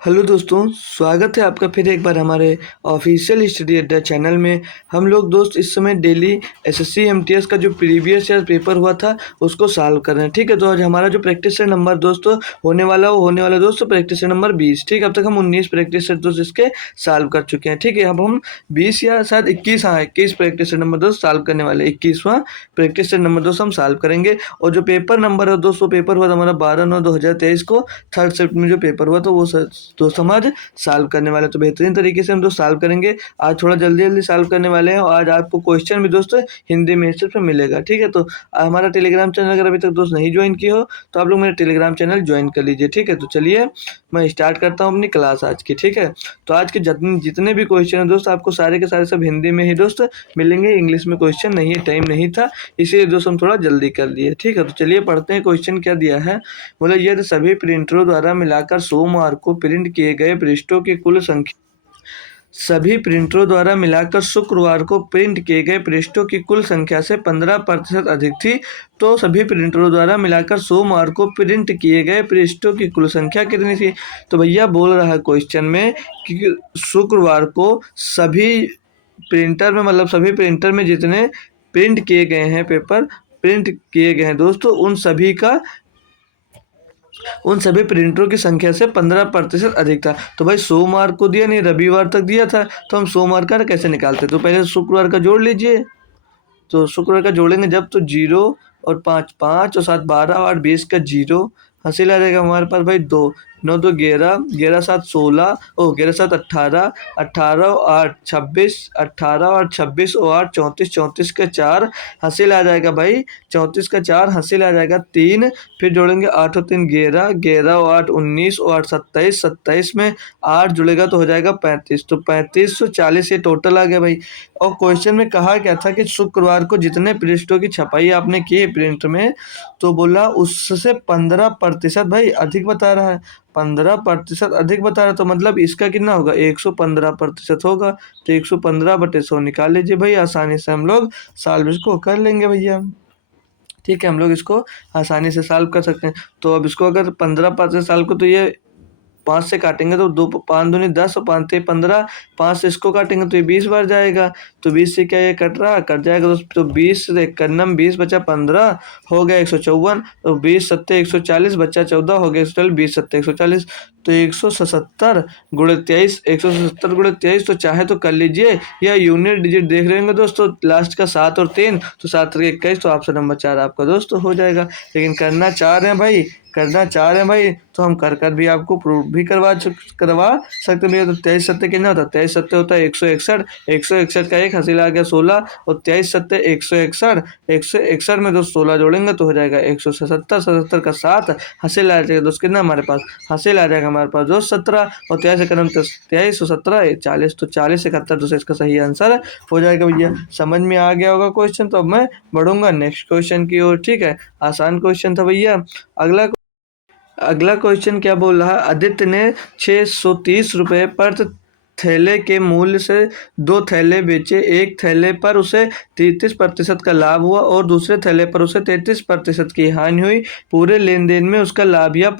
Hello दोस्तों, स्वागत है आपका फिर एक बार हमारे ऑफिशियल स्टडी अड्डा चैनल में। हम लोग दोस्त इस समय डेली एसएससी एमटीएस का जो प्रीवियस ईयर पेपर हुआ था उसको सॉल्व कर रहे हैं। ठीक है, तो आज हमारा जो प्रैक्टिस सेट नंबर दोस्तों होने वाला दोस्तों प्रैक्टिस सेट नंबर 20। ठीक है, अब तक हम 19 प्रैक्टिस सेट दोस्त इसके सॉल्व कर चुके हैं। ठीक है, अब हम 20 या शायद 21, हाँ 21 प्रैक्टिस सेट नंबर दोस्त सॉल्व करने वाले, 21वां प्रैक्टिस सेट नंबर दोस्त हम सॉल्व करेंगे। और जो पेपर नंबर है दोस्तों, पेपर हुआ था हमारा 12/9/2023 को, थर्ड शिफ्ट में जो पेपर हुआ तो वो दोस्तों हम आज सॉल्व करने वाले हैं। तो बेहतरीन तरीके से हम दोस्त सॉल्व करेंगे। आज थोड़ा जल्दी जल्दी सॉल्व करने वाले हैं और आज आपको क्वेश्चन भी दोस्तों हिंदी में सिर्फ मिलेगा। ठीक है, तो हमारा टेलीग्राम चैनल अगर अभी तक दोस्त नहीं ज्वाइन किया हो तो आप लोग मेरा टेलीग्राम चैनल ज्वाइन कर लीजिए। ठीक है, तो चलिए मैं स्टार्ट करता हूँ अपनी क्लास आज की। ठीक है, तो आज के जितने भी क्वेश्चन हैं दोस्त आपको सारे के सारे सब हिंदी में ही दोस्त मिलेंगे। इंग्लिश में क्वेश्चन नहीं है, टाइम नहीं था, इसीलिए दोस्त हम थोड़ा जल्दी कर लिए। ठीक है, तो चलिए पढ़ते हैं क्वेश्चन क्या दिया है। बोले यदि सभी प्रिंटरों द्वारा मिलाकर सोमवार को प्रिंट किए गए पृष्ठों की कुल संख्या सभी प्रिंटरों द्वारा मिलाकर शुक्रवार को प्रिंट किए गए पृष्ठों की कुल संख्या से 15% अधिक थी, तो सभी प्रिंटरों द्वारा मिलाकर सोमवार को प्रिंट किए गए पृष्ठों की कुल संख्या कितनी थी। तो भैया बोल रहा है क्वेश्चन में कि शुक्रवार को सभी प्रिंटर में, मतलब सभी प्रिंटर में जितने प्रिंट किए गए हैं, पेपर प्रिंट किए गए हैं दोस्तों, उन सभी प्रिंटरों की संख्या से 15% अधिक था। तो भाई सोमवार को दिया नहीं, रविवार तक दिया था, तो हम सोमवार का कैसे निकालते। तो पहले शुक्रवार का जोड़ लीजिए। तो शुक्रवार का जोड़ेंगे जब तो 0 और 5 5 और 7 12 और 20 का 0 हासिल आ जाएगा हमारे पास भाई 2 9 2 11 11 7 16 11 7 18 18 और 8 26 18 और 26 और 8 34 34 का 4 हासिल आ जाएगा भाई 34 का 4 हासिल आ जाएगा 3। फिर जोड़ेंगे 8 और 3 11 11 और 8 19 और 8 27 27 में 8 जुड़ेगा तो हो जाएगा 35। तो 3540 ये टोटल आ गया भाई। और क्वेश्चन में कहा क्या था कि शुक्रवार को जितने पृष्ठों की छपाई आपने की है प्रिंट में, तो बोला उससे 15% भाई अधिक बता रहा है। 15% अधिक बता रहा है, तो मतलब इसका कितना होगा, 115% होगा। तो 115/100 निकाल लीजिए भाई, आसानी से हम लोग सॉल्व इसको कर लेंगे भैया। ठीक है, हम लोग इसको आसानी से सॉल्व कर सकते हैं। तो अब इसको अगर 15% सॉल्व को, तो ये 5 से काटेंगे तो 2 5 दूनी 10 और 5 तेई 15, 5 से इसको काटेंगे तो ये 20 बार जाएगा। तो 20 से क्या ये कट रहा, कट जाएगा तो 20 से 91 20 बचा 15 हो गया 154। तो 20 सत्ते 140 बचा 14 हो गया 140, 20 सत्ते 140। तो 177 गुणे 23, 177 गुणे 23, तो चाहे तो कर लीजिए या यूनिट डिजिट देख रहे होंगे दोस्तों, लास्ट का 7 और 3 तो 7 और 21, तो ऑप्शन नंबर 4 आपका दोस्तों हो जाएगा। लेकिन करना चाह रहे हैं भाई, तो हम कर कर भी आपको प्रूव भी करवा सकते हैं। तो 23 सत्ते कितना होता है, 23 सत्ते होता है 161, 161 का 1 हासिल आ गया 16 और 23 सत्ते 161, 161 में तो 16 जोड़ेंगे तो हो जाएगा 177, 77 का 7 हासिल आ जाएगा दोस्त, कितना हमारे पास हासिल आ जाएगा हमारे पास दोस्त 17 और 23 कदम 23 और 17 40, तो 40 71 दोस्त इसका सही आंसर हो जाएगा भैया। समझ में आ गया होगा क्वेश्चन। तो अब मैं बढ़ूंगा नेक्स्ट क्वेश्चन की ओर। ठीक है, आसान क्वेश्चन था भैया। अगला क्वेश्चन क्या बोल रहा है, आदित्य ने 630 रुपये प्रति थैले के मूल्य से 2 थैले बेचे। एक थैले पर उसे 33% का लाभ हुआ और दूसरे थैले पर उसे 33% की हानि हुई। पूरे लेन देन में उसका लाभ या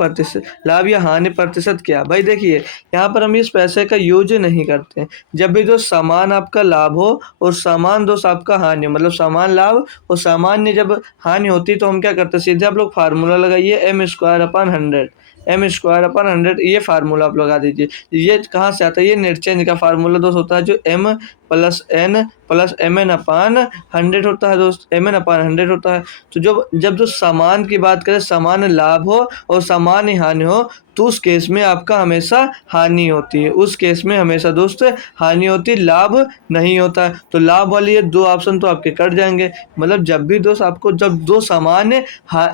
हानि प्रतिशत क्या। भाई देखिए, यहाँ पर हम इस पैसे का यूज नहीं करते। जब भी जो सामान आपका लाभ हो और सामान दोस्त आपका हानि हो, मतलब सामान लाभ और सामान्य जब हानि होती है, तो हम क्या करते हैं, सीधे आप लोग फार्मूला लगाइए, m² 100 ये फार्मूला आप लगा दीजिए। ये कहाँ से आता है, ये नेट चेंज का फार्मूला दोस्त होता है, जो m + n + mn/100 होता है दोस्त, mn/100 होता है। तो जब जो सामान की बात करें, सामान्य लाभ हो और सामान्य हानि हो, तो उस केस में आपका हमेशा हानि होती है, उस केस में हमेशा दोस्त हानि होती है, लाभ नहीं होता है। तो लाभ वाली ये 2 ऑप्शन तो आपके कट जाएंगे। मतलब जब भी दोस्त आपको जब 2 सामान्य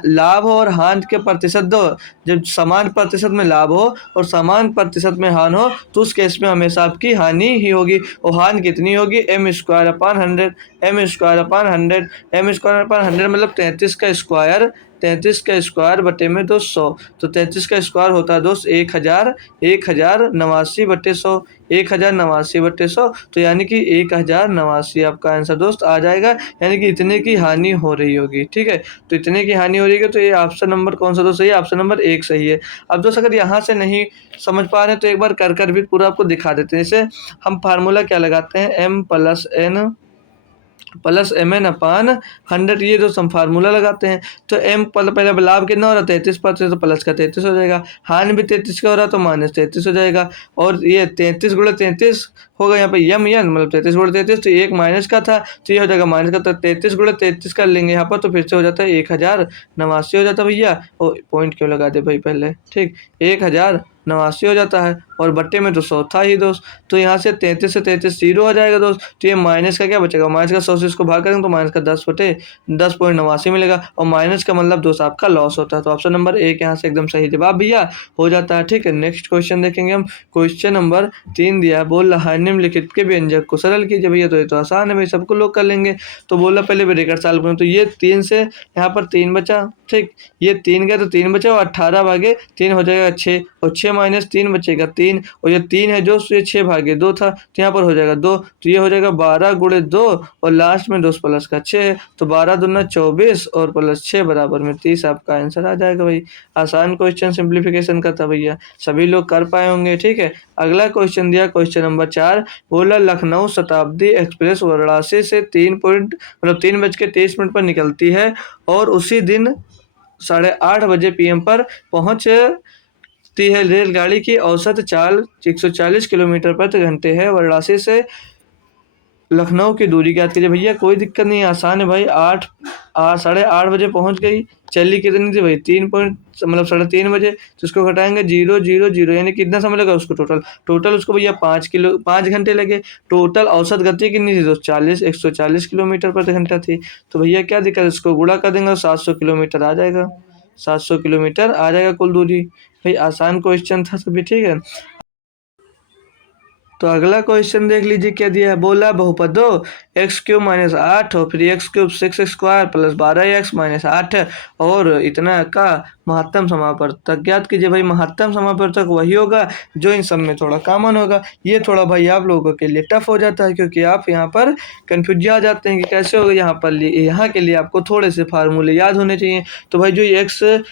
लाभ और हानि के प्रतिशत दो, जब समान प्रतिशत में लाभ हो और समान प्रतिशत में हानि हो, तो उस केस में हमेशा आपकी हानि ही होगी। और हानि कितनी होगी, m² 100 मतलब 33 का स्क्वायर 33 का स्क्वायर बटे में दोस्त 100। तो 33 का स्क्वायर होता है दोस्त 1000, 1089 बटे 100, 1089 बटे 100, तो यानी कि 1089 आपका आंसर दोस्त आ जाएगा, यानी कि इतने की हानि हो रही होगी। ठीक है, तो इतने की हानि हो रही है, तो ये ऑप्शन नंबर कौन सा दोस्त सही है? ऑप्शन नंबर 1 सही है। अब दोस्त अगर यहाँ से नहीं समझ पा रहे हैं तो एक बार कर भी पूरा आपको दिखा देते हैं। जैसे हम फार्मूला क्या लगाते हैं, m+n/100, ये जो हम फार्मूला लगाते हैं। तो m पहले लाभ कितना हो रहा है 33%, तो प्लस का 33 हो जाएगा, हानि भी 33 का हो रहा है तो -33 हो जाएगा, और ये 33 गुणे 33 होगा, यहाँ पे यम यन मतलब 33 गुणे 33, तो एक माइनस का था तो ये हो जाएगा माइनस का, तो 33 गुणे 33 कर लेंगे यहाँ पर, तो फिर से हो जाता है 1089 हो जाता है भैया। और पॉइंट क्यों लगा दे भाई पहले, ठीक, 1089 हो जाता है, और बट्टे में तो 100 था ही दोस्त, तो यहाँ से 33 से 33 जीरो हो जाएगा दोस्त, तो ये माइनस का क्या बचेगा, माइनस का 100 से इसको भाग करेंगे तो माइनस का 10/10.89 मिलेगा, और माइनस का मतलब दोस्त आपका लॉस होता है। तो ऑप्शन नंबर 1 यहाँ से एकदम सही जवाब भैया हो जाता है। ठीक है, नेक्स्ट क्वेश्चन देखेंगे हम। क्वेश्चन नंबर 3 दिया है, बोल रहा है निम्नलिखित के व्यंजक को सरल कीजिए भैया। तो ये तो आसान है भाई, सबको लोग कर लेंगे। तो बोला पहले ब्रैकेट सॉल्व करो, तो ये 3 से यहाँ पर 3 बचा, ठीक, ये 3 गया तो 3 बचा, और 18 भागे 3 हो जाएगा 6, और 6 माइनस 3 बचेगा 3, और ये 3 है जो ये 6 भागे 2 था, तो यहाँ पर हो जाएगा 2, तो ये हो जाएगा 12 गुणे 2, और लास्ट में 2 प्लस का 6 है, तो 12 दूना 24 और प्लस 6 बराबर में 30 आपका आंसर आ जाएगा भाई। आसान क्वेश्चन सिंप्लीफिकेशन का था भैया, सभी लोग कर पाए होंगे। ठीक है, अगला क्वेश्चन दिया क्वेश्चन नंबर 4, बोला लखनऊ शताब्दी एक्सप्रेस वाराणसी से 3:30 पर निकलती है और उसी दिन 8:30 बजे PM पर पहुंचती है। रेलगाड़ी की औसत चाल 140 किलोमीटर प्रति घंटे है। वाराणसी से लखनऊ की दूरी ज्ञात कीजिए। भैया कोई दिक्कत नहीं, आसान है भाई। 8:30 बजे पहुंच गई, चली कितनी थी भाई 3:30 बजे, तो इसको घटाएंगे 0:00 यानी कितना समय लगा उसको, टोटल उसको भैया 5 घंटे लगे। टोटल औसत गति कितनी थी तो 140 किलोमीटर प्रति घंटा थी। तो भैया क्या दिक्कत, इसको गुणा कर देंगे 700 किलोमीटर आ जाएगा, 700 किलोमीटर आ जाएगा कुल दूरी। भाई आसान क्वेश्चन था सभी। ठीक है, तो अगला क्वेश्चन देख लीजिए क्या दिया है। बोला बहुपदो x³ - 8 और फिर x³ 6x² प्लस 12x - 8 और इतना का महत्तम समापवर्तक ज्ञात कीजिए। भाई महत्तम समापवर्तक वही होगा जो इन सब में थोड़ा कॉमन होगा। ये थोड़ा भाई आप लोगों के लिए टफ हो जाता है, क्योंकि आप यहाँ पर कन्फ्यूज आ जाते हैं कि कैसे होगा। यहाँ के लिए आपको थोड़े से फार्मूले याद होने चाहिए। तो भाई जो x³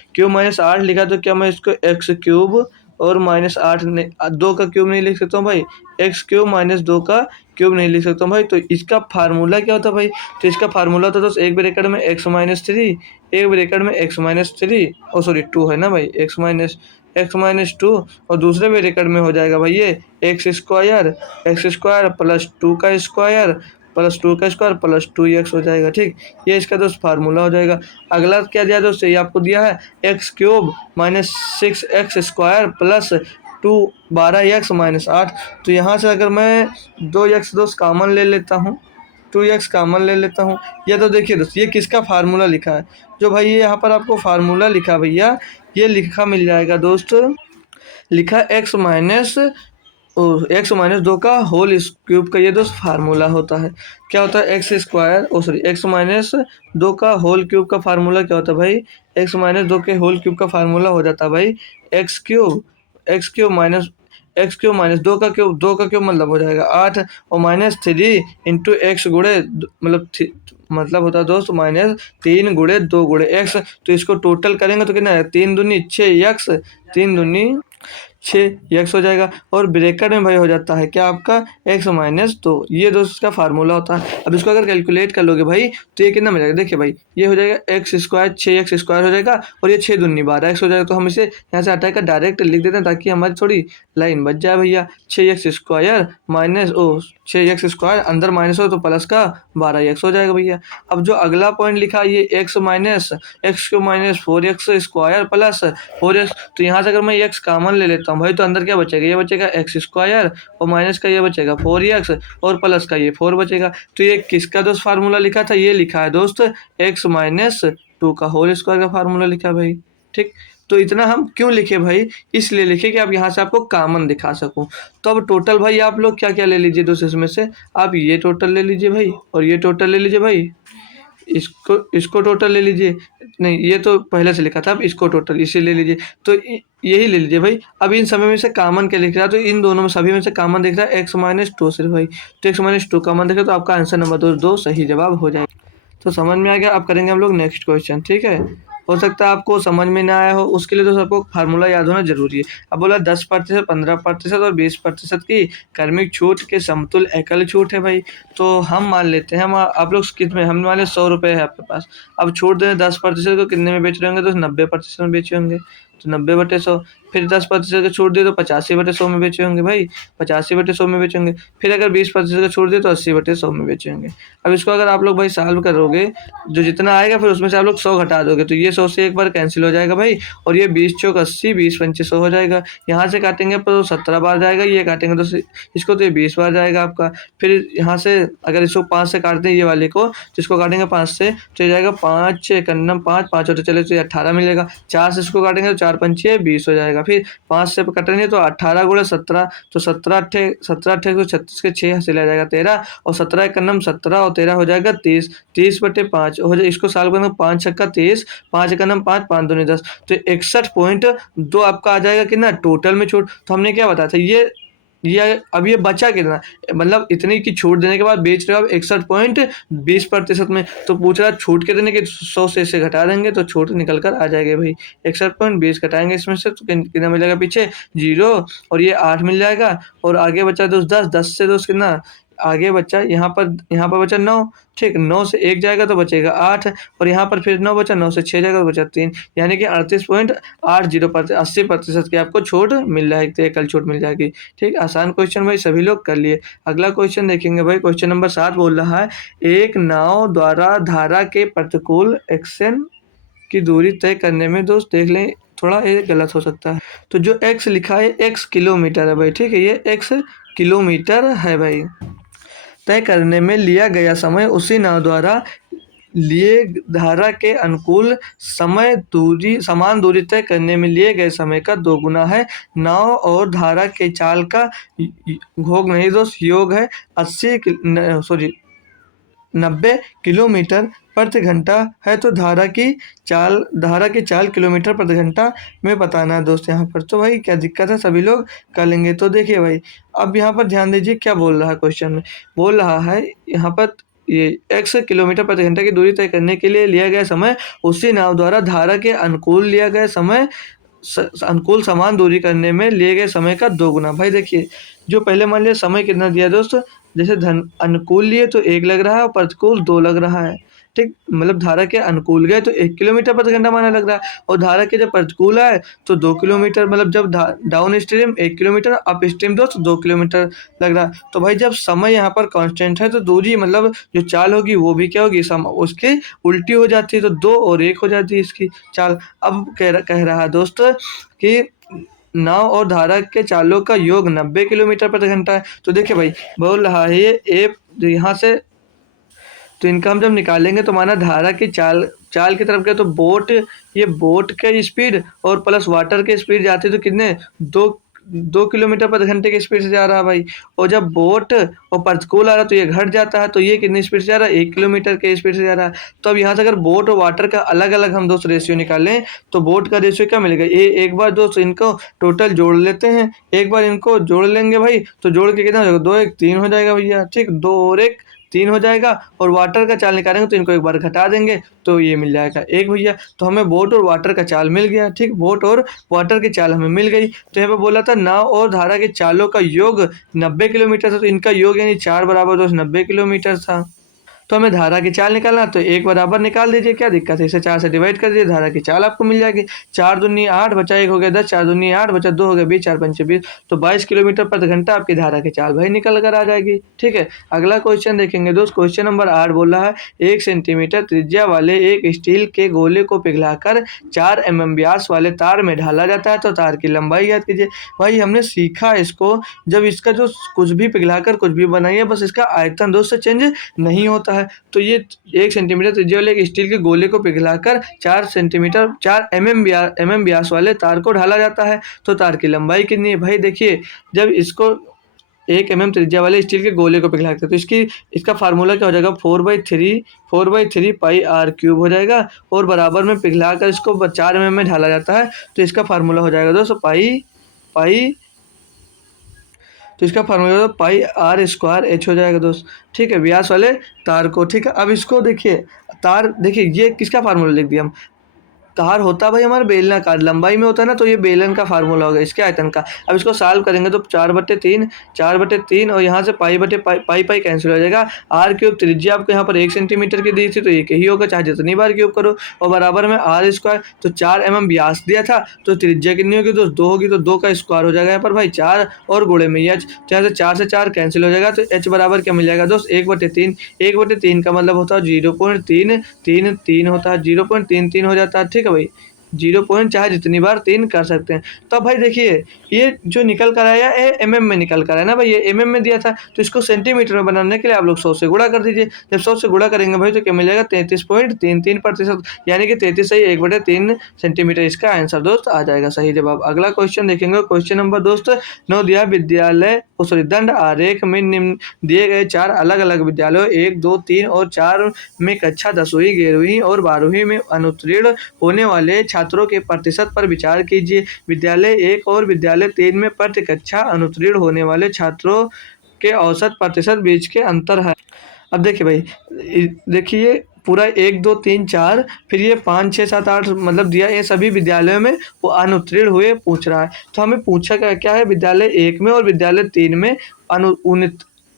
- 8 लिखा, तो क्या मैं इसको x³ और -8 2 का क्यूब नहीं लिख सकता हूँ भाई, x³ - 2 का क्यूब नहीं लिख सकता हूँ भाई। तो इसका फार्मूला क्या होता है भाई, तो इसका फार्मूला होता है दोस्त एक ब्रैकेट में x-3, एक ब्रैकेट में x-3 और सॉरी 2 है ना भाई, x-2, और दूसरे ब्रैकेट में हो जाएगा भाई ये x² प्लस 2 का स्क्वायर प्लस 2 का स्क्वायर प्लस 2x हो जाएगा। ठीक, ये इसका दोस्त फार्मूला हो जाएगा। अगला क्या दिया दोस्त, ये आपको दिया है x³ - 6x² प्लस 12x - 8। तो यहाँ से अगर मैं 2x दोस्त कॉमन ले लेता हूँ, 2x कॉमन ले लेता हूँ, ये तो देखिए दोस्त ये किसका फार्मूला लिखा है, जो भाई ये यहाँ पर आपको फार्मूला लिखा भैया, ये लिखा मिल जाएगा दोस्त, लिखा x-2 का होल क्यूब का ये दोस्त फार्मूला होता है। क्या होता है x² का होल क्यूब का फार्मूला क्या होता है भाई, x-2 के होल क्यूब का फार्मूला हो जाता है भाई x³ माइनस 2 का क्यूब, 2 का क्यूब मतलब हो जाएगा 8 और -3 इंटू x गुणे मतलब होता है दोस्त -3 गुणे 2 गुणे x। तो इसको टोटल करेंगे तो कितना है 3 दूनी 6x, 3 दूनी 6x हो जाएगा, और ब्रैकेट में भाई हो जाता है क्या आपका x-2, ये दोस्त का फार्मूला होता है। अब इसको अगर कैलकुलेट कर लोगे भाई तो ये कितना मिलेगा, देखिए भाई ये हो जाएगा x² 6x² हो जाएगा, और ये 6 दूनी 12x हो जाएगा। तो हम इसे यहाँ से हटा कर डायरेक्ट लिख देते हैं ताकि हमारी थोड़ी लाइन बच जाए भैया। 6x² माइनस 6x² अंदर माइनस हो तो प्लस का 12x हो जाएगा भैया। अब जो अगला पॉइंट लिखा ये x-4x² प्लस 4x, तो यहाँ से अगर मैं x कॉमन ले लेता हूँ भाई तो अंदर क्या बचेगा, ये बचेगा x² और माइनस का ये बचेगा 4x और प्लस का ये 4 बचेगा। तो ये किसका दोस्त फार्मूला लिखा था, ये लिखा है दोस्त x-2 का होल स्क्वायर का फार्मूला लिखा है भाई। ठीक, तो इतना हम क्यों लिखे भाई, इसलिए लिखे कि आप यहाँ से आपको कॉमन दिखा सकूं। तो अब टोटल भाई आप लोग क्या क्या ले लीजिए दोस्त, इसमें से आप ये टोटल ले लीजिए भाई और ये टोटल ले लीजिए भाई, इसको इसको टोटल ले लीजिए, नहीं ये तो पहले से लिखा था, अब इसको टोटल इसे ले लीजिए, तो यही ले लीजिए भाई। अब इन समय में से कॉमन क्या लिख रहा है, तो इन दोनों में सभी में से कॉमन दिख रहा है x-2 सिर्फ भाई, तो x-2 कॉमन दिख रहा है, तो आपका आंसर नंबर दो सही जवाब हो जाएगा। तो समझ में आ गया। अब करेंगे हम लोग नेक्स्ट क्वेश्चन, ठीक है। हो सकता है आपको समझ में ना आया हो, उसके लिए तो सबको फार्मूला याद होना जरूरी है। अब बोला 10%, 15% और 20% की कार्मिक छूट के समतुल्य एकल छूट है भाई। तो हम मान लेते हैं, हम आप लोग कितने, हम मान लें 100 रुपये है आपके पास। अब छूट दें 10% को, कितने में बेच रहे होंगे, तो 90% में बेचे होंगे, तो 90/100। फिर 10% का छूट दिए तो 85/100 में बेचे होंगे भाई, 85/100 में बेचेंगे। फिर अगर 20% का छूट दिए तो 80/100 में बेचे होंगे। अब इसको अगर आप लोग भाई सॉल्व करोगे, जो जितना आएगा फिर उसमें से आप लोग 100 घटा दोगे, तो ये 100 से एक बार कैंसिल हो जाएगा भाई, और ये 20 चौक 80, 20 पंचे 100 हो जाएगा। यहाँ से काटेंगे तो 17 बार जाएगा, ये काटेंगे तो इसको तो ये 20 बार जाएगा आपका। फिर यहाँ से अगर इसको 5 से काटते हैं ये वाले को, तो इसको काटेंगे 5 से, तो ये जाएगा 5 6 कन्नम 5, 5 होते चले तो ये 18 मिलेगा। 4 से इसको काटेंगे तो 4 पंचे 20 हो जाएगा। फिर 5 से कटेंगे तो 18 गुणे 17, तो 17 को 36 के 6 से ले जाएगा 13, और 17 एक कन्नम 17 और 13 हो जाएगा 30, 30/5 हो जाए। इसको सॉल्व करेंगे 5 छक्का 30, 5 एक कन्नम 5, 5 दूनी 10, तो 61.2 आपका आ जाएगा कितना टोटल में छूट। तो हमने क्या बताया था, ये अब ये बचा कितना, मतलब इतनी की छूट देने के बाद बेच रहे हो आप 61.20% में, तो पूछ रहा है छूट कितने की, 100 से इसे घटा देंगे तो छूट निकल कर आ जाएगी भाई। 61.20 घटाएंगे इसमें से तो कितना मिलेगा, पीछे 0, और ये 8 मिल जाएगा, और आगे बचा दोस्त 10, 10 से दोस्त कितना आगे बचा, यहाँ पर बचा 9, ठीक, 9 से 1 जाएगा तो बचेगा 8, और यहाँ पर फिर 9 बचा, 9 से 6 जाएगा तो बचा 3, यानी कि 38.80%, 80% की आपको छूट मिल जाएगी, तो एकल छूट मिल जाएगी। ठीक, आसान क्वेश्चन भाई सभी लोग कर लिए। अगला क्वेश्चन देखेंगे भाई, क्वेश्चन नंबर 7 बोल रहा है, एक नाव द्वारा धारा के प्रतिकूल एक्शन की दूरी तय करने में, दोस्त देख लें थोड़ा ये गलत हो सकता है। तो जो x लिखा है x किलोमीटर है भाई, ठीक है, ये x किलोमीटर है भाई। तय करने में लिया गया समय उसी नाव द्वारा लिए धारा के अनुकूल समान दूरी तय करने में लिए गए समय का दोगुना है। नाव और धारा के चाल का घोग नहीं दोस्त, योग है 90 किलोमीटर प्रति घंटा है, तो धारा की चाल किलोमीटर प्रति घंटा में बताना है दोस्त यहाँ पर। तो भाई क्या दिक्कत है, सभी लोग कर लेंगे। तो देखिए भाई, अब यहाँ पर ध्यान दीजिए क्या बोल रहा है क्वेश्चन में, बोल रहा है यहाँ पर ये x किलोमीटर प्रति घंटा की दूरी तय करने के लिए लिया गया समय उसी नाव द्वारा धारा के अनुकूल लिया गया समय अनुकूल समान दूरी करने में लिए गए समय का दोगुना। भाई देखिए, जो पहले मान लिया समय कितना दिया दोस्त, जैसे धन अनुकूल लिए तो 1 लग रहा है और प्रतिकूल 2 लग रहा है, ठीक, मतलब धारा के अनुकूल गए तो 1 किलोमीटर प्रति घंटा माना लग रहा है, और धारा के जब प्रतिकूल आए तो 2 किलोमीटर, मतलब जब down stream 1 kilometre, up stream दोस्त 2 किलोमीटर लग रहा है। तो भाई जब समय यहाँ पर कांस्टेंट है तो दूरी मतलब जो चाल होगी वो भी क्या होगी, उसके उल्टी हो जाती है, तो 2 और 1 हो जाती है इसकी चाल। अब कह रहा है दोस्त कि नाव और धारा के चालों का योग 90 किलोमीटर प्रति घंटा है। तो देखिए भाई, बोल रहा है ये यहाँ से, तो इनका हम जब निकालेंगे तो माना धारा की चाल की तरफ गया तो बोट के स्पीड और प्लस वाटर के स्पीड जाती है, तो कितने 2 किलोमीटर प्रति घंटे की स्पीड से जा रहा है भाई। और जब बोट और प्रतिकूल आ रहा है तो ये घट जाता है, तो ये कितनी स्पीड से जा रहा है, 1 किलोमीटर के स्पीड से जा रहा है। तो अब यहाँ से अगर बोट और वाटर का अलग अलग हम दोस्त रेशियो निकालें तो बोट का रेशियो क्या मिलेगा, ये एक बार दोस्त इनको टोटल जोड़ लेते हैं, एक बार इनको जोड़ लेंगे भाई, तो जोड़ के कितना हो जाएगा, 2 1 3 हो जाएगा भैया, ठीक, 2 और 1 3 हो जाएगा, और वाटर का चाल निकालेंगे तो इनको एक बार घटा देंगे तो ये मिल जाएगा 1 भैया। तो हमें बोट और वाटर का चाल मिल गया, ठीक, बोट और वाटर की चाल हमें मिल गई। तो यहाँ पे बोला था नाव और धारा के चालों का योग 90 किलोमीटर था, तो इनका योग यानी 4 बराबर दोस्त 90 किलोमीटर था। तो हमें धारा की चाल निकालना, तो 1 बराबर निकाल दीजिए, क्या दिक्कत है, इसे 4 से डिवाइड कर दीजिए, धारा की चाल आपको मिल जाएगी। 4 दूनी 8 बचा 1 हो गया 10, 4 दूनी 8 बचा 2 हो गया 20, 4 पंचे 20, तो 22 किलोमीटर प्रति घंटा आपकी धारा की चाल भाई निकल कर आ जाएगी। ठीक है, अगला क्वेश्चन देखेंगे दोस्त, क्वेश्चन नंबर 8 बोल रहा है, 1 सेंटीमीटर त्रिज्या वाले एक स्टील के गोले को पिघलाकर 4 mm व्यास वाले तार में ढाला जाता है, तो तार की लंबाई याद कीजिए। भाई हमने सीखा इसको, जब इसका जो कुछ भी पिघलाकर कुछ भी बनाइए, बस इसका आयतन दोस्त से चेंज नहीं होता है। तो ये 1 सेंटीमीटर त्रिज्या वाले एक स्टील के गोले को पिघलाकर 4 mm व्यास वाले तार को ढाला जाता है, तो तार की लंबाई कितनी है। भाई देखिए, जब इसको 1 mm त्रिज्या वाले स्टील के गोले को पिघलाते हैं। तो इसका फार्मूला क्या हो जाएगा, 4/3 पाई आर क्यूब हो जाएगा, और बराबर में पिघला कर इसको 4 mm में ढाला जाता है। तो इसका फार्मूला हो जाएगा दोस्तों पाई पाई तो इसका formula pi R square H हो जाएगा दोस्त। ठीक है, व्यास वाले तार को। ठीक है, अब इसको देखिए, तार देखिए, ये किसका फार्मूला लिख दिया हम, तार होता भाई हमारा बेलनाकार, लंबाई में होता है ना, तो ये बेलन का फार्मूला होगा इसके आयतन का। अब इसको सॉल्व करेंगे तो 4/3 और यहाँ से पाई कैंसिल हो जाएगा। आर क्यूब त्रिज्या आपको यहाँ पर 1 सेंटीमीटर की दी थी, तो एक ही होगा चाहे जितनी बार क्यूब करो, और बराबर में आर स्क्वायर। तो 4 mm व्यास दिया था, तो त्रिज्या कितनी होगी, तो 2 होगी, तो 2 का स्क्वायर हो जाएगा यहाँ पर भाई 4, और गुणे में एच, चाहे से 4 से 4 कैंसिल हो जाएगा। तो एच बराबर क्या मिल जाएगा दोस्त, 1/3। 1/3 का मतलब होता है 0.333 होता है, 0.33 हो जाता है। ठीक है भाई, 0 चाहे जितनी बार 3 कर सकते हैं। तो अब भाई देखिए, ये जो निकल कर आया ये mm में निकल कर आया ना भाई, ये mm में दिया था, तो इसको सेंटीमीटर में बनाने के लिए आप लोग 100 से गुणा कर दीजिए। जब 100 से गुणा करेंगे भाई तो क्या मिल जाएगा, 33.33%, यानी कि 33 सही 1/3 सेंटीमीटर इसका आंसर दोस्त आ जाएगा, सही जवाब। अगला क्वेश्चन देखेंगे, क्वेश्चन नंबर दोस्त 9 दिया, विद्यालय सॉरी दंड आरेख में निम्न दिए गए 4 अलग अलग विद्यालयों 1, 2, 3 और 4 में कक्षा 10वीं, 11वीं और 12वीं में अनुत्तीर्ण होने वाले छात्रों के प्रतिशत पर विचार कीजिए। विद्यालय 1 और विद्यालय 3 में प्रति कक्षा अनुत्तीर्ण होने वाले छात्रों के औसत प्रतिशत बीच के अंतर है। अब देखिए भाई, देखिए पूरा 1, 2, 3, 4, फिर ये 5, 6, 7, 8 मतलब दिया, ये सभी विद्यालयों में वो अनुत्तीर्ण हुए पूछ रहा है। तो हमें पूछा क्या है, विद्यालय 1 में और विद्यालय 3 में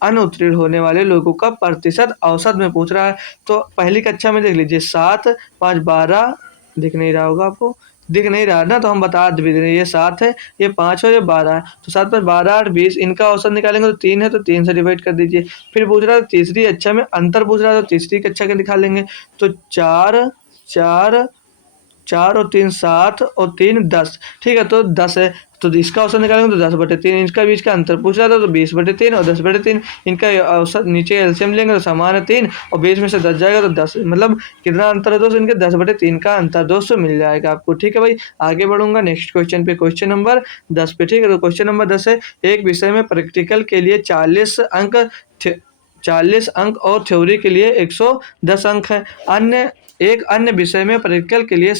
अनुत्तीर्ण होने वाले लोगों का प्रतिशत औसत में पूछ रहा है। तो पहली कक्षा में देख लीजिए, 7, 5, 12, दिख नहीं रहा होगा आपको, दिख नहीं रहा ना, तो हम बता भी दे रहे हैं, ये 7 है, ये 5 है, ये 12 है। तो 7 पर 12, 8, 20, इनका औसत निकालेंगे तो 3 है, तो 3 से डिवाइड कर दीजिए। फिर पूछ रहा है तीसरी कक्षा में अंतर पूछ रहा है, तो तीसरी कक्षा का निकालेंगे तो 4, 4, 4 और 3 7 और 3 10। ठीक है, तो 10 है, तो इसका औसत निकालेंगे तो 10/3, इनका बीच का अंतर पूछ रहा था, तो 20/3 और 10/3, इनका औसत नीचे एलसीएम लेंगे तो समान है 3, और 20 में से 10 जाएगा तो 10, मतलब कितना अंतर है दोस्तों, इनके 10/3 का अंतर दोस्तों मिल जाएगा आपको। ठीक है भाई, आगे बढ़ूंगा नेक्स्ट क्वेश्चन पे, क्वेश्चन नंबर 10 पे। ठीक है, तो क्वेश्चन नंबर 10 है, एक विषय में प्रैक्टिकल के लिए 40 अंक और थ्योरी के लिए 110 अंक है। एक अन्य विषय में प्रैक्टिकल के लिए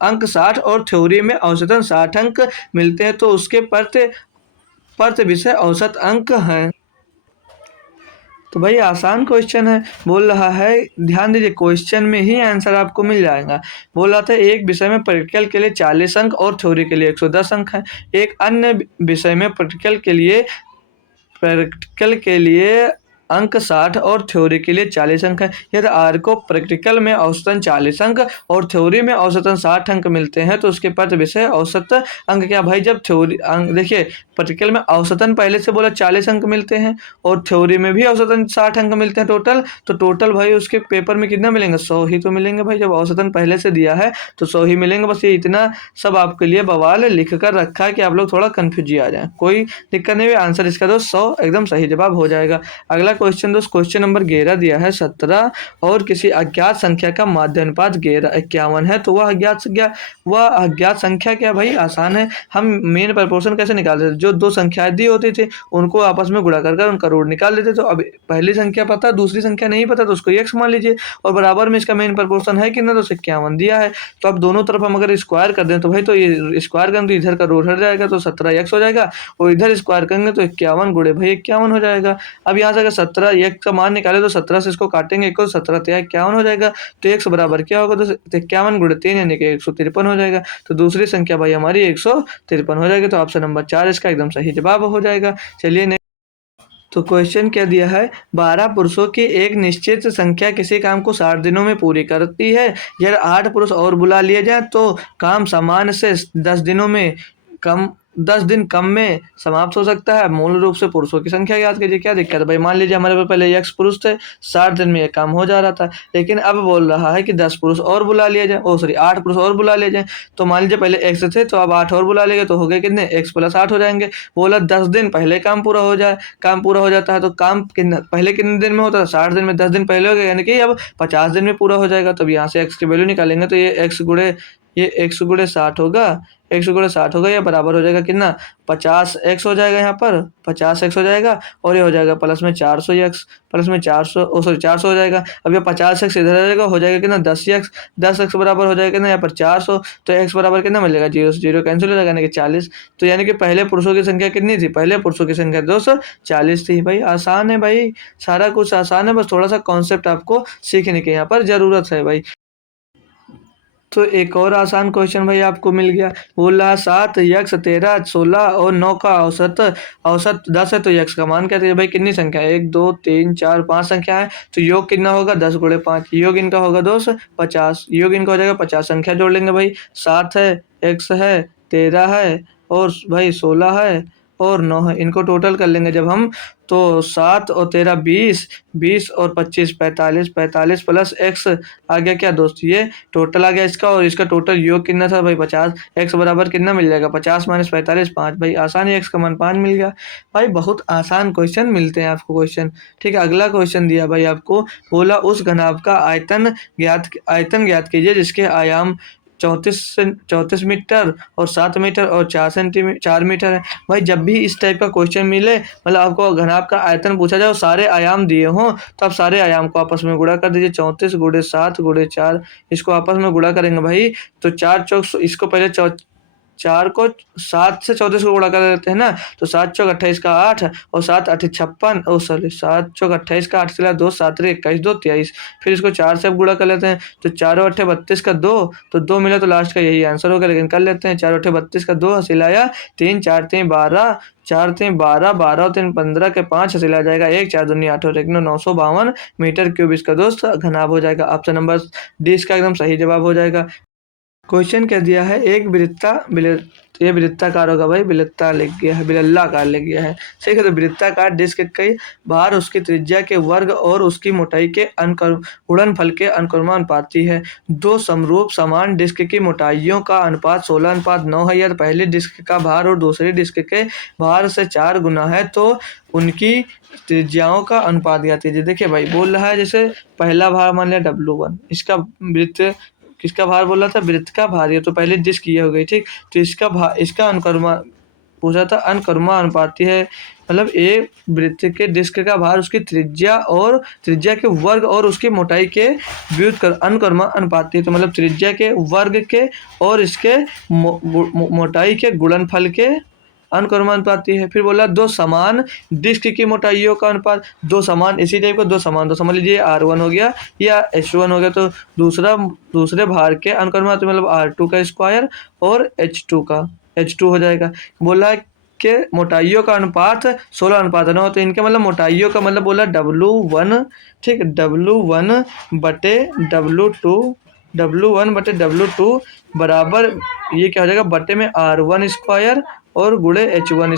60 और थ्योरी में औसतन 60 अंक मिलते हैं, तो उसके प्रति विषय औसत अंक हैं। तो भाई आसान क्वेश्चन है, बोल रहा है, ध्यान दीजिए क्वेश्चन में ही आंसर आपको मिल जाएगा। बोल रहा था एक विषय में प्रैक्टिकल के लिए 40 अंक और थ्योरी के लिए 110 अंक है। एक अन्य विषय में प्रैक्टिकल के लिए अंक 60 और थ्योरी के लिए 40 अंक है। यदि आर को प्रैक्टिकल में औसतन 40 अंक और थ्योरी में औसतन 60 अंक मिलते हैं, तो उसके प्रति विषय औसत अंक क्या भाई, जब थ्योरी अंक देखिए, प्रैक्टिकल में औसतन पहले से बोला 40 अंक मिलते हैं और थ्योरी में भी औसतन 60 अंक मिलते हैं टोटल, तो टोटल भाई उसके पेपर में कितना मिलेंगे, 100 ही तो मिलेंगे भाई। जब औसतन पहले से दिया है तो 100 ही मिलेंगे। बस ये इतना सब आपके लिए बवाल लिख कर रखा है कि आप लोग थोड़ा कन्फ्यूज आ जाए, कोई दिक्कत नहीं है। आंसर इसका दोस्त 100 एकदम सही जवाब हो जाएगा। अगला क्वेश्चन दोस्त, क्वेश्चन नंबर 11 दिया है, 17 और किसी अज्ञात संख्या का माध्य अनुपात 51 है, तो वह अज्ञात संख्या क्या भाई, आसान है, हम मेन प्रपोर्शन कैसे निकालते थे, जो दो संख्याएं दी होती थी उनको आपस में गुणा कर उनका रूट निकाल लेते। तो अब पहली संख्या पता, दूसरी संख्या नहीं पता, तो उसको x मान लीजिए, और बराबर में इसका मेन प्रपोर्शन है कि ना, तो 51 दिया है। तो अब दोनों तरफ हम अगर स्क्वायर कर दें तो भाई, तो ये स्क्वायर करेंगे तो इधर का रूट हट जाएगा, तो 17x हो जाएगा, और इधर स्क्वायर करेंगे तो 51 गुणे भाई 51 हो जाएगा। अब यहाँ से अगर 17x का मान निकाले तो 17 से इसको काटेंगे, 17 51 हो जाएगा, तो x बराबर क्या होगा, तो 51 गुणे 3 यानी कि 153 हो जाएगा। तो दूसरी संख्या भाई हमारी 153 हो जाएगी, तो ऑप्शन नंबर 4 इसका एकदम सही जवाब हो जाएगा। चलिए तो क्वेश्चन क्या दिया है, 12 पुरुषों की एक निश्चित संख्या किसी काम को 60 दिनों में पूरी करती है। यदि 8 पुरुष और बुला लिए जाए तो काम सामान्य से 10 दिन कम में समाप्त हो सकता है। मूल रूप से पुरुषों की संख्या याद कीजिए। क्या दिक्कत है भाई, मान लीजिए हमारे पास पहले x पुरुष थे, 60 दिन में ये काम हो जा रहा था, लेकिन अब बोल रहा है कि 10 पुरुष और बुला लिया जाए, 8 पुरुष और बुला लिए जाए। तो मान लीजिए पहले x थे, तो अब 8 और बुला लेंगे, तो हो गए कितने, x + 8 हो जाएंगे। बोला 10 दिन पहले काम पूरा हो जाए, काम पूरा हो जाता है, तो काम पहले कितने दिन में होता है, 60 दिन में 10 दिन पहले हो गए, यानी कि अब 50 दिन में पूरा हो जाएगा। तो अब यहाँ से x की वैल्यू निकालेंगे, तो ये x गुणे ये x गुणे 60 होगा, x गुणे 60 होगा, ये बराबर हो जाएगा कितना 50x हो जाएगा, यहाँ पर 50x हो जाएगा और ये हो जाएगा प्लस में 400x, प्लस में 400 सॉरी 400 हो जाएगा। अब ये 50x इधर आ जाएगा, हो जाएगा कितना 10x, 10x बराबर हो जाएगा कितना यहाँ पर 400, तो x बराबर कितना मिलेगा 0 से 0 कैंसिल हो जाएगा यानी कि 40। तो यानी कि पहले पुरुषों की संख्या कितनी थी, पहले पुरुषों की संख्या 240 थी। भाई आसान है भाई, सारा कुछ आसान है, बस थोड़ा सा कॉन्सेप्ट आपको सीखने की यहाँ पर जरूरत है भाई। तो एक और आसान क्वेश्चन भाई आपको मिल गया, बोल रहा 7 x 13 16 और 9 का औसत औसत 10 है, तो x का मान क्या है भाई, कितनी संख्या है 1 2 3 4 5 संख्या है, तो योग कितना होगा 10 गुणे 5, योग इनका होगा 250, योग इनका हो जाएगा 50। संख्या जोड़ लेंगे भाई, 7 है, x है, 13 है और भाई 16 है और 9 है, इनको टोटल कर लेंगे जब हम, तो 7 और 13 20, 20 और 25 45, 45 प्लस x आ गया क्या दोस्त, ये टोटल आ गया इसका, और इसका टोटल योग कितना था भाई 50, x बराबर कितना मिल जाएगा 50 माइनस 45 5, भाई आसानी x का मान 5 मिल गया। भाई बहुत आसान क्वेश्चन मिलते हैं आपको क्वेश्चन। ठीक है, अगला क्वेश्चन दिया भाई आपको, बोला उस घनाभ का आयतन ज्ञात कीजिए जिसके आयाम 34 मीटर और 7 मीटर और 4 मीटर है। भाई जब भी इस टाइप का क्वेश्चन मिले, मतलब आपको घनाभ का आयतन पूछा जाए और सारे आयाम दिए हों, तो आप सारे आयाम को आपस में गुणा कर दीजिए, 34 गुणे 7 गुणे 4, इसको आपस में गुणा करेंगे भाई, तो 4 चौक, इसको पहले 4 को 7 से 34 को गुणा कर देते हैं ना, तो 7 चौक 28 का 8 और 7 8 56, ओ सॉरी 7 चौक 28 का 8 चला 2 7 21 2 23, फिर इसको 4 से अब गुणा कर लेते हैं, तो 4 8 32 का 2, तो 2 मिला तो लास्ट का यही आंसर होगा, लेकिन कर लेते हैं 4 8 32 का 2 हासिल आया 3, 4 3 12, 4 3 12, 12 और 3 15 के 5 हासिल आ जाएगा 1, 4 दूनी 8 और 1 952 मीटर क्यूब इसका दोस्त घनाभ हो जाएगा। ऑप्शन नंबर डी इसका एकदम सही जवाब हो जाएगा। क्वेश्चन क्या दिया है, एक ये वृत्ताकार होगा भाई, वृत्ता लिख गया है, बिरल्लाकार लिख गया है, ठीक है। तो वृत्ताकार डिस्क के भार उसकी त्रिज्या के वर्ग और उसकी मोटाई के गुणनफल के अनुक्रमानुपाती है। दो समरूप समान डिस्क की मोटाइयों का अनुपात 16:9 है। यदि पहली डिस्क का भार और दूसरी डिस्क के भार से 4 गुना है तो उनकी त्रिज्याओं का अनुपात ज्ञात कीजिए। देखिए भाई बोल रहा है, जैसे पहला भार मान लिया W1, इसका वृत्त किसका भार बोल रहा था, वृत्त का भार, ये तो पहले डिस्क ये हो गई, ठीक। तो इसका अनुकर्मा पूछा था, अनुकर्मानुपाती है, मतलब ए वृत्त के डिस्क का भार उसकी त्रिज्या के वर्ग और उसकी मोटाई के व्युत्क्रम अनुकर्मानुपाती है, तो मतलब त्रिज्या के वर्ग के और इसके मोटाई के गुणनफल के अनुक्रमानुपाती है। फिर बोला दो समान डिस्क की मोटाइयों का अनुपात, दो समान इसी टाइप का दो समान, तो समझ लीजिए R1 हो गया या H1 हो गया, तो दूसरे भार के अनुक्रमानुपाती मतलब R2 का स्क्वायर और H2 हो जाएगा। बोला के मोटाइयों का अनुपात 16:9, तो इनके मतलब मोटाइयों का मतलब बोला W1, ठीक, W1 बटे W2 बराबर ये क्या हो जाएगा, बटे में R1 स्क्वायर और गुणे H1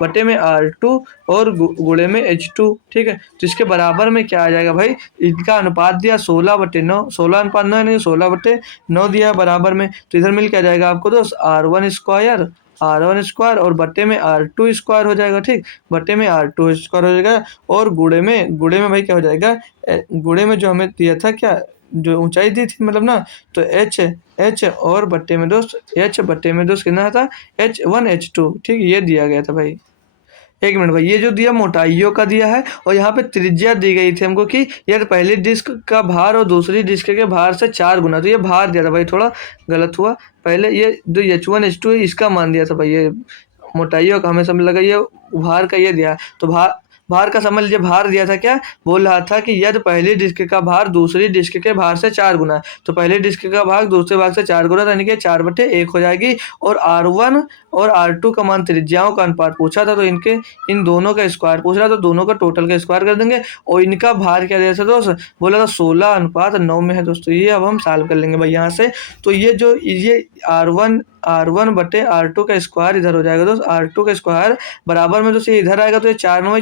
बटे में R2 और गुणे में H2, ठीक है। तो इसके बराबर में क्या आ जाएगा भाई, इनका अनुपात दिया 16/9, 16:9 नहीं 16/9 दिया बराबर में, तो इधर मिल क्या जाएगा आपको दोस्त R1 स्क्वायर और बटे में R2 स्क्वायर हो जाएगा, ठीक, बटे में R2 स्क्वायर हो जाएगा और गुणे में भाई क्या हो जाएगा, गुणे में जो हमें दिया था क्या, जो ऊंचाई दी थी मतलब ना, तो H और बट्टे में दोस्त कितना था H1 H2, ठीक, ये दिया गया था भाई। एक मिनट भाई, ये जो दिया मोटाइयों का दिया है और यहाँ पे त्रिज्या दी गई थी हमको कि यार पहली डिस्क का भार और दूसरी डिस्क के भार से 4 गुना, तो ये भार दिया था भाई, थोड़ा गलत हुआ, पहले ये जो H1 H2 है इसका मान दिया था भाई, ये मोटाइयों का हमें समझ लगा ये भार का ये दिया, तो भार का समझ लीजिए, भार दिया था क्या, बोल रहा था कि यदि पहली डिस्क का भार दूसरी डिस्क के भार से 4 गुना, तो पहले डिस्क का भाग दूसरे भाग से 4 गुना, यानी कि 4/1 हो जाएगी, और R1 और R2 का मान त्रिज्याओं का अनुपात पूछा था, तो इन दोनों का स्क्वायर पूछ रहा था, तो दोनों का टोटल का स्क्वायर कर देंगे, और इनका भार क्या दिया था दोस्त, बोला था 16:9 में है दोस्तों, ये अब हम सॉल्व कर लेंगे भाई यहाँ से। तो ये R1 बटे R2 का स्क्वायर इधर हो जाएगा दोस्त, R2 का स्क्वायर बराबर में दोस्त ये इधर आएगा, तो ये 4 9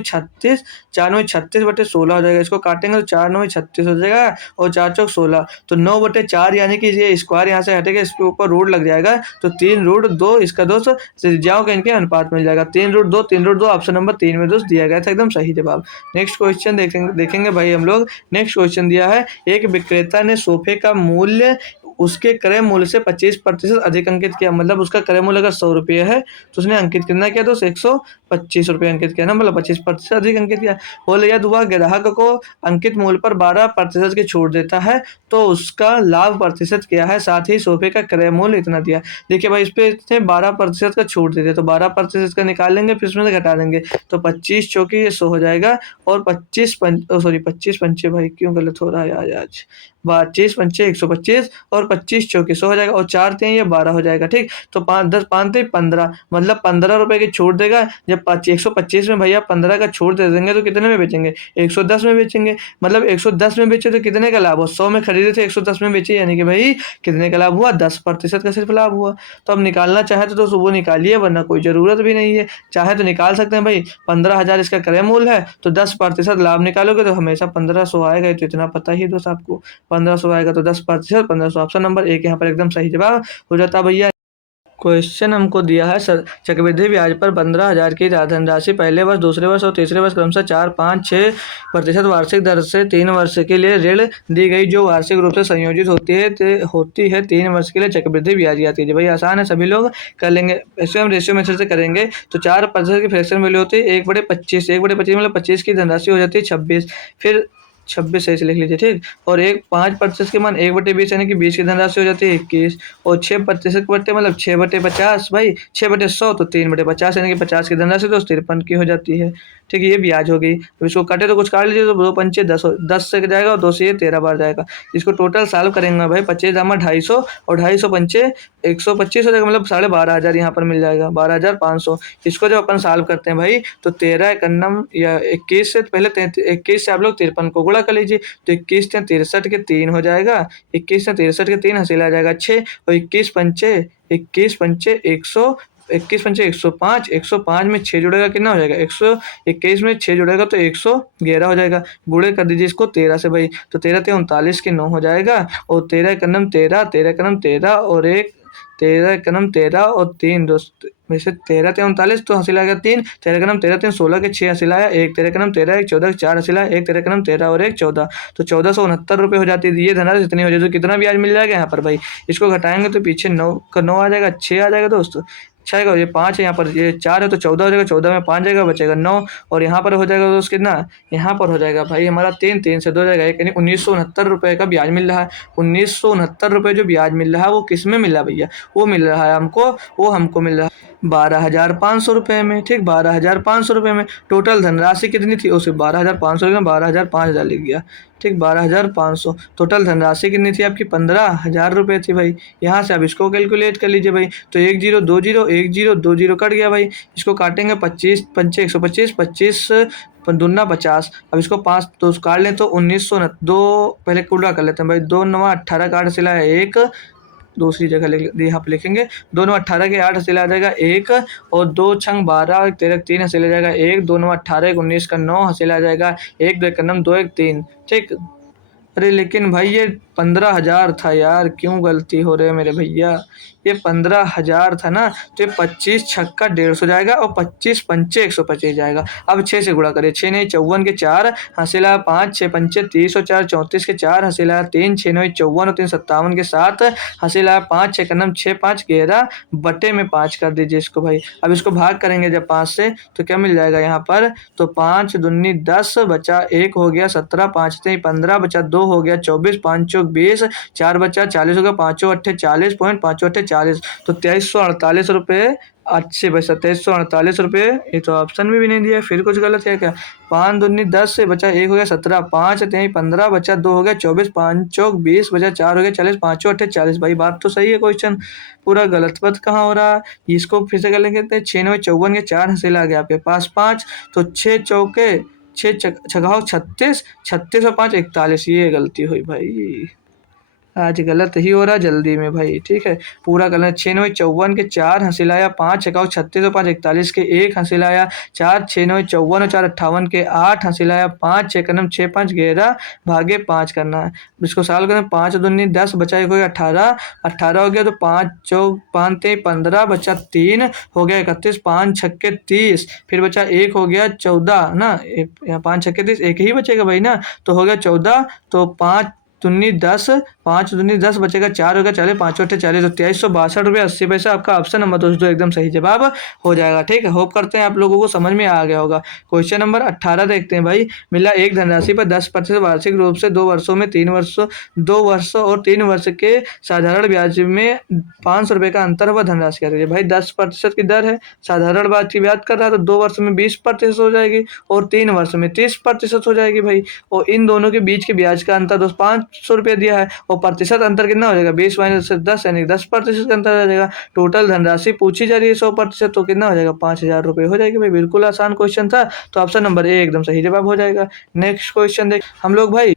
36 बटे 16 हो जाएगा, इसको काटेंगे तो 4 9 36 हो जाएगा और 4 चौक 16, तो 9/4 यानी कि ये स्क्वायर यहाँ से हटेगा, इसके ऊपर रूट लग जाएगा, तो 3√2 इसका दोस्त त्रिज्याओं का इनके अनुपात मिल जाएगा, 3√2 ऑप्शन नंबर 3 में दोस्त दिया गया था, एकदम सही जवाब। नेक्स्ट क्वेश्चन देखेंगे भाई हम लोग। नेक्स्ट क्वेश्चन दिया है, एक विक्रेता ने सोफे का मूल्य उसके क्रय मूल्य से 25% अधिक अंकित किया, मतलब उसका क्रय मूल्य अगर 100 रुपये है तो उसने अंकित कितना किया, तो 125 रुपये अंकित किया ना, मतलब 25% अधिक अंकित किया। बोले यदि वह ग्राहक को अंकित मूल्य पर 12% की छूट देता है तो उसका लाभ प्रतिशत क्या है, साथ ही सोफे का क्रय मूल्य इतना दिया। देखिए भाई, इस पे इसने 12% का छूट दे दिया, तो 12% का निकाल लेंगे, फिर उसमें से घटा देंगे, तो 25 चौकी ये 100 हो जाएगा, और 25 पंचे भाई क्यों गलत हो रहा है आज 25 पंचे 125 और 25 चौके 100 हो जाएगा, और 4 3 ये 12 हो जाएगा। ठीक, तो 5 10 5 3 15, मतलब 15 रुपए की छूट देगा। जब 125 में भैया 15 का छूट दे देंगे तो कितने में बेचेंगे, 110 में बेचेंगे। मतलब 110 में बेचे तो कितने का लाभ हुआ, 100 में खरीदे थे 110 में बेचे, यानी कि भाई कितने का लाभ हुआ, 10% का सिर्फ लाभ हुआ। तो अब निकालना चाहे तो वो निकालिए, वरना कोई जरूरत भी नहीं है। चाहे तो निकाल सकते हैं भाई, 15,000 इसका क्रय मूल्य है, तो 10% लाभ निकालोगे तो हमेशा 1500 आएगा, तो इतना पता ही दोस्त आपको। 1500 आएगा तो 10%, 1500, ऑप्शन नंबर एक यहाँ पर एकदम सही जवाब हो जाता भैया। क्वेश्चन हमको दिया है, चक्रवृद्धि ब्याज पर 15,000 की धनराशि पहले वर्ष, दूसरे वर्ष और तीसरे वर्ष क्रमशः 4, 5, 6% वार्षिक दर से 3 वर्ष के लिए ऋण दी गई, जो वार्षिक रूप से संयोजित होती है 3 वर्ष के लिए चक्रवृद्धि ब्याज की आती है। भाई आसान है, सभी लोग कर लेंगे। ऐसे हम रेशियो मेथड से करेंगे तो 4% की फ्रैक्शन वैल्यू होती है 1/25, 1/25 मतलब 25 की धनराशि हो जाती है 26, फिर 26 सही से लिख लीजिए। ठीक, और 5% के मान 1/20 यानी कि 20 की धनराशि हो जाती है 21, और 6% के बट्टे मतलब 6/50 भाई, 6/100 तो 3/50 यानी कि 50 की धनराशि तो 53 की हो जाती है। ठीक है, ये ब्याज हो गई। अब इसको काटे तो कुछ काट लीजिए, तो 2 पंचे 10, 10 से जाएगा और 2 से ये 13 बार जाएगा। इसको टोटल सॉल्व करेंगे भाई, 25 दामा 250 और 250 पंचे 125 हो जाएगा, मतलब 12,500 यहाँ पर मिल जाएगा, 12,500। इसको जब अपन सॉल्व करते हैं भाई, तो 13 एकन्नम या 21 से पहले 21 से आप लोग 53 को गुणा कर लीजिए, तो 21 से 63 के 3 हो जाएगा, 21 से 63 के 3 हासिल आ जाएगा 6, और 21 पंचे 100, 21 पंचे 105, 105 में 6 जुड़ेगा कितना हो जाएगा, 121 में 6 जुड़ेगा तो 111 हो जाएगा। गुणे कर दीजिए इसको 13 से भाई, तो 13 ते 39 के 9 हो जाएगा, और 13 एकन्नम 13, 13 एकन्नम 13 और 3 दोस्त में से 13 ते 39 तो हासिल आ गया 3, 13 एकन्नम 13 3 16 के 6 हासिल आया 1, 13 एकन्नम 13 1 14 के 4 हासिल आया 1, 13 एकन्नम 13 और 1 14, तो 1469 रुपये हो जाती है। ये धनराशि इतनी हो जाती है, तो कितना ब्याज मिल जाएगा यहाँ पर भाई, इसको घटाएंगे तो पीछे 9 का 9 आ जाएगा, 6 आ जाएगा दोस्त, 6 आएगा, ये 5 है यहाँ पर, ये 4 है तो 14 हो जाएगा, 14 में 5 जाएगा बचेगा 9, और यहाँ पर हो जाएगा दोस्त कितना, यहाँ पर हो जाएगा भाई हमारा 3, 3 से 2 जाएगा 1, यानी 1969 रुपये का ब्याज मिल रहा है। 1969 रुपये जो ब्याज मिल रहा है वो किस में मिल रहा है भैया, वो मिल रहा है हमको, वो हमको मिल रहा है 12,500 रुपये में। ठीक, 12,500 रुपये में। टोटल धनराशि कितनी थी, उसे 12,500 में 12,000 5,000 लिख गया। ठीक, 12,500 टोटल धनराशि कितनी थी आपकी, 15,000 रुपये थी भाई। यहाँ से आप इसको कैलकुलेट कर लीजिए भाई, तो 1 0 2 0 1 0 2 0 कट गया भाई। इसको काटेंगे 25 पंचे 125, 25 दूना 50, अब इसको 5 तो काट लें तो 1902 पहले कुल कर लेते हैं भाई, 2 9 18 काट सिला है 1, दूसरी जगह यहाँ पे लिखेंगे, दोनों 18 के 8 हासिल आ जाएगा 1, और 2 छंग 12 13 3 हासिल आ जाएगा 1, 2 9 18 19 का 9 हासिल आ जाएगा 1, 2 एकन्नम 2 1 3। ठीक, अरे लेकिन भाई ये 15,000 था यार, क्यों गलती हो रही है मेरे भैया, ये 15,000 था ना, तो ये 25 छक्का 150 जाएगा और 25 पंचे 125 जाएगा। अब 6 से गुणा करें, 6 नहीं 54 के 4 हासिला 5, 6 पंचे 30 और 4 34 के 4 हासिला 3, 6 नहीं 54 और 3 57 के 7 हासिला 5, 6 कन्नम 6 5 11 बटे में 5 कर दीजिए इसको भाई। अब इसको भाग करेंगे जब 5 से तो क्या मिल जाएगा यहाँ पर, तो 5 दूनी 10 बचा 1 हो गया 17, 5 3 15 बचा 2 हो गया 24, 5 चौक 20, 4 बचा 40 हो गया, 5 अट्ठे 40 पॉइंट 5 अट्ठे 40, तो 2348 रुपये अच्छे बचा 2348 रुपये। ये तो ऑप्शन में भी नहीं दिया, फिर कुछ गलत है क्या, 5 दूनी 10 से बचा 1 हो गया 17, 5 3 15 बचा 2 हो गया 24, 5 चौक 20 बचा 4 हो गया 40, 5 अट्ठे 40। भाई बात तो सही है, क्वेश्चन पूरा गलत पद कहाँ हो रहा है, इसको फिर से कर लेंगे। 6 9 54 के 4 हासिल आ गया आपके पास 5, तो 6 चौके 6 छगाओ 36, 36 और 5 41, ये गलती हुई भाई, आज गलत ही हो रहा जल्दी में भाई। ठीक है, पूरा करना, 6 9 54 के 4 हासिल आया, 5 छक्का 36 और 5 41 के 1 हासिल आया, 4 6 9 54 और 4 58 के 8 हासिल आया, 5 6 कदम 6 5 11 भागे 5 करना है। इसको साल करना, 5 दूनी 10 बचा 1 हो गया 18, 18 हो गया तो 5 चौक 5 3 15 बचा 3 हो गया 31, 5 छक्के 30, फिर बचा 1 हो गया 14 ना, यहाँ 5 छक्के 30 एक ही बचेगा भाई ना, तो हो गया 14, तो 5 दूनी 10, 5 दूनी 10 बचेगा 4 होगा 40, 5 अट्ठे 40 तो 2362 रुपये 80 पैसे आपका ऑप्शन नंबर दोस्तों एकदम सही जवाब हो जाएगा। ठीक है, होप करते हैं आप लोगों को समझ में आ गया होगा। क्वेश्चन नंबर 18 देखते हैं भाई। मिला एक धनराशि पर 10% वार्षिक रूप से 2 वर्षों में 2 वर्षों और 3 वर्ष के साधारण ब्याज में 500 रुपये का अंतर हुआ, धनराशि क्या है भाई। 10% की दर है, साधारण ब्याज की ब्याज कर रहा है तो 2 वर्ष में 20% हो जाएगी और 3 वर्ष में 30% हो जाएगी भाई। और इन दोनों के बीच के ब्याज का अंतर दोस्त 500 रुपये दिया है और प्रतिशत अंतर कितना हो जाएगा 20 माइनस 10 यानी 10% का अंतर हो जाएगा। टोटल धनराशि पूछी जा रही है 100%, तो कितना हो जाएगा 5000 रुपये हो जाएगी भाई। बिल्कुल आसान क्वेश्चन था, तो ऑप्शन नंबर ए एकदम सही जवाब हो जाएगा। नेक्स्ट क्वेश्चन देख हम लोग भाई।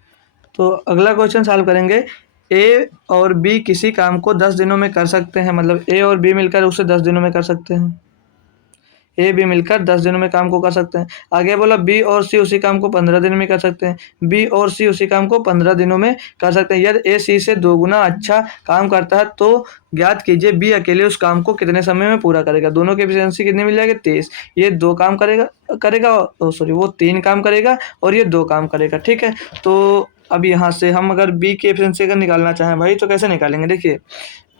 तो अगला क्वेश्चन सॉल्व करेंगे। ए और बी किसी काम को 10 दिनों में कर सकते हैं, मतलब ए और बी मिलकर उसे 10 दिनों में कर सकते हैं। ए बी मिलकर 10 दिनों में काम को कर सकते हैं। आगे बोला बी और सी उसी काम को 15 दिन में कर सकते हैं। बी और सी उसी काम को 15 दिनों में कर सकते हैं। यदि ए सी से 2 गुना अच्छा काम करता है तो ज्ञात कीजिए बी अकेले उस काम को कितने समय में पूरा करेगा। दोनों की एफिशिएंसी कितनी मिल जाएगी 23। ये 2 काम करेगा वो 3 काम करेगा और ये 2 काम करेगा। ठीक है, तो अब यहाँ से हम अगर बी की एफिशिएंसी अगर निकालना चाहें भाई तो कैसे निकालेंगे। देखिए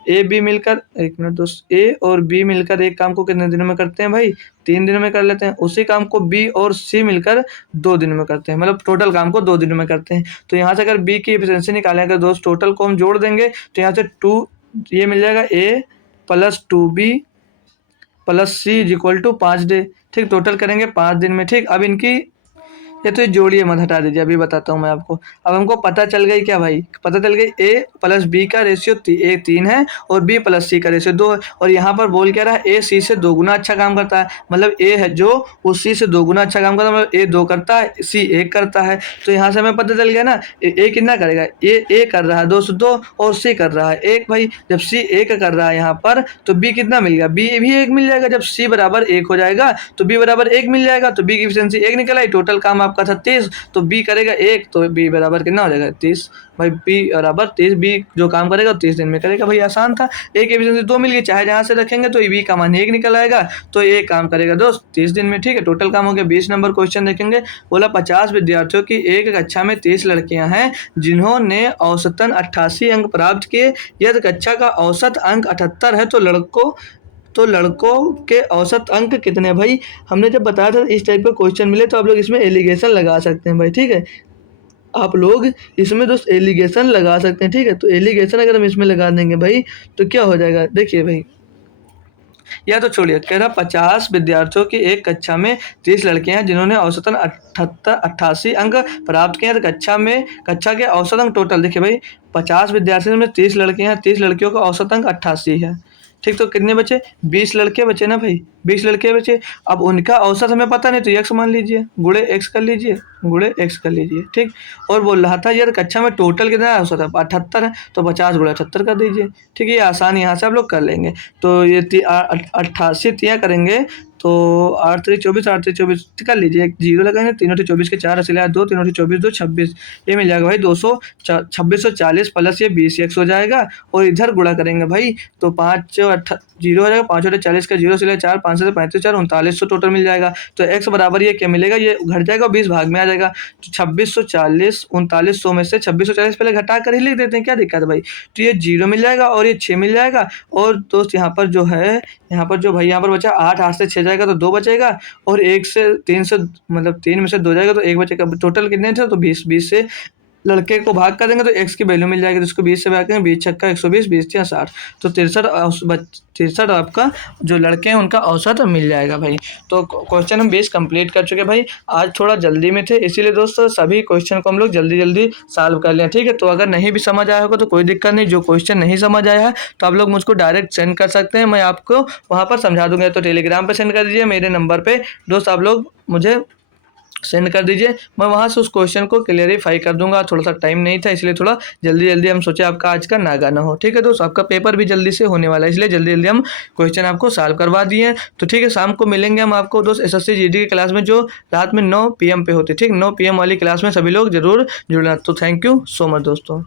ए बी मिलकर, एक मिनट दोस्त, ए और बी मिलकर एक काम को कितने दिनों में करते हैं भाई 3 दिनों में कर लेते हैं। उसी काम को बी और सी मिलकर 2 दिनों में करते हैं, मतलब टोटल काम को 2 दिनों में करते हैं। तो यहाँ से अगर बी की एफिशिएंसी निकालेंगे दोस्त, टोटल को हम जोड़ देंगे तो यहाँ से 2 ये मिल जाएगा A plus 2b plus C is equal to 5 day. ठीक, टोटल करेंगे 5 दिन में। ठीक, अब इनकी ये तो जोड़िए मत, हटा दीजिए, अभी बताता हूँ मैं आपको। अब हमको पता चल गई क्या भाई, पता चल गई ए प्लस बी का रेशियो 3 है और बी प्लस सी का रेशियो 2 है। और यहाँ पर बोल क्या रहा है ए सी से 2 गुना अच्छा काम करता है, मतलब ए है जो वो सी से 2 गुना अच्छा काम करता है, मतलब ए 2 करता है सी 1 करता है। तो यहाँ से हमें पता चल गया ना ए कितना करेगा, ए कर रहा है 2 और सी कर रहा है 1 भाई। जब सी 1 कर रहा है यहाँ पर तो बी कितना मिल गया, बी भी 1 मिल जाएगा। जब सी बराबर 1 हो जाएगा तो बी बराबर 1 मिल जाएगा, तो बी की एफिशिएंसी 1 निकल आई। टोटल काम आपका था 30, तो बी करेगा 1 तो बी बराबर कितना हो जाएगा 30 भाई। बी बराबर 30, बी जो काम करेगा 30 दिन में करेगा भाई। आसान था, एक एफिशिएंसी 2 मिल गई, चाहे जहाँ से रखेंगे तो बी का मान 1 निकल आएगा, तो एक काम करेगा दोस्त 30 दिन में। ठीक है, टोटल काम हो गया। 20 नंबर क्वेश्चन देखेंगे। बोला 50 विद्यार्थियों की एक कक्षा में 30 लड़कियां हैं जिन्होंने औसतन 88 अंक प्राप्त किए। यदि कक्षा का औसत अंक 78 है तो लड़कों के औसत अंक कितने भाई। हमने जब बताया था इस टाइप का क्वेश्चन मिले तो आप लोग इसमें एलिगेशन लगा सकते हैं भाई। ठीक है, आप लोग इसमें दोस्त एलिगेशन लगा सकते हैं। ठीक है, तो एलिगेशन अगर हम इसमें लगा देंगे भाई तो क्या हो जाएगा, देखिए भाई, या तो छोड़िए, कह रहा 50 विद्यार्थियों की एक कक्षा में 30 लड़कियां हैं जिन्होंने औसतन 88 अंक प्राप्त किए हैं। तो कक्षा के औसत अंक टोटल देखिए भाई, 50 विद्यार्थियों में 30 लड़कियां हैं, 30 लड़कियों का औसत अंक 88 है। ठीक, तो कितने बचे 20 लड़के बचे ना भाई, 20 लड़के बचे। अब उनका औसत हमें पता नहीं तो x मान लीजिए, गुणे x कर लीजिए। ठीक, और बोल रहा था यार कक्षा में टोटल कितना है औसत है 78 है, तो 50 गुणे 78 कर दीजिए। ठीक है, ये आसान यहाँ से आप लोग कर लेंगे। तो ये 88 तिया करेंगे तो 8 3 24, 8 3 24 कर लीजिए, एक 0 लगाएंगे, 3 8 24 के 4 असलियात 2, 3 8 24 2 26, ये मिल जाएगा भाई 2640 प्लस ये 20 x हो जाएगा। और इधर गुणा करेंगे भाई तो 5 0 हो जाएगा, 5 8 40 का 0 असलियात 4, 5 से 35 4 3900 टोटल मिल जाएगा। तो x बराबर ये क्या मिलेगा, ये घट जाएगा 20 भाग में आ जाएगा। तो 2640 3900 में से 2640 पहले घटा कर ही लिख देते हैं, क्या दिक्कत है भाई। तो ये 0 मिल जाएगा और ये 6 मिल जाएगा। और दोस्त यहाँ पर जो है, यहाँ पर जो भाई यहाँ पर बचा 8 से 6 जाएगा तो 2 बचेगा और 1 से 3 से मतलब 3 में से 2 जाएगा तो 1 बचेगा। टोटल कितने थे तो 20 से लड़के को भाग कर देंगे तो x की वैल्यू मिल जाएगी, तो इसको 20 से भाग करेंगे, 20 छक्का 120, 20 या 60, तो 63 आपका जो लड़के हैं उनका औसत मिल जाएगा भाई। तो क्वेश्चन हम 20 कंप्लीट कर चुके भाई। आज थोड़ा जल्दी में थे इसीलिए दोस्तों सभी क्वेश्चन को हम लोग जल्दी सॉल्व कर लें। ठीक है, तो अगर नहीं भी समझ आया होगा तो कोई दिक्कत नहीं, जो क्वेश्चन नहीं समझ आया है तो आप लोग मुझको डायरेक्ट सेंड कर सकते हैं, मैं आपको वहाँ पर समझा दूंगा। तो टेलीग्राम पर सेंड कर दीजिए मेरे नंबर पर दोस्त, आप लोग मुझे सेंड कर दीजिए, मैं वहाँ से उस क्वेश्चन को क्लियरिफाई कर दूंगा। थोड़ा सा टाइम नहीं था इसलिए थोड़ा जल्दी हम सोचे आपका आज का नागा ना हो। ठीक है दोस्त, आपका पेपर भी जल्दी से होने वाला है इसलिए जल्दी हम क्वेश्चन आपको सॉल्व करवा दिए हैं। तो ठीक है, शाम को मिलेंगे हम आपको दोस्त SSC GD की क्लास में जो रात में 9 PM पे होती है। ठीक, 9 PM वाली क्लास में सभी लोग जरूर जुड़ना। तो थैंक यू सो मच दोस्तों।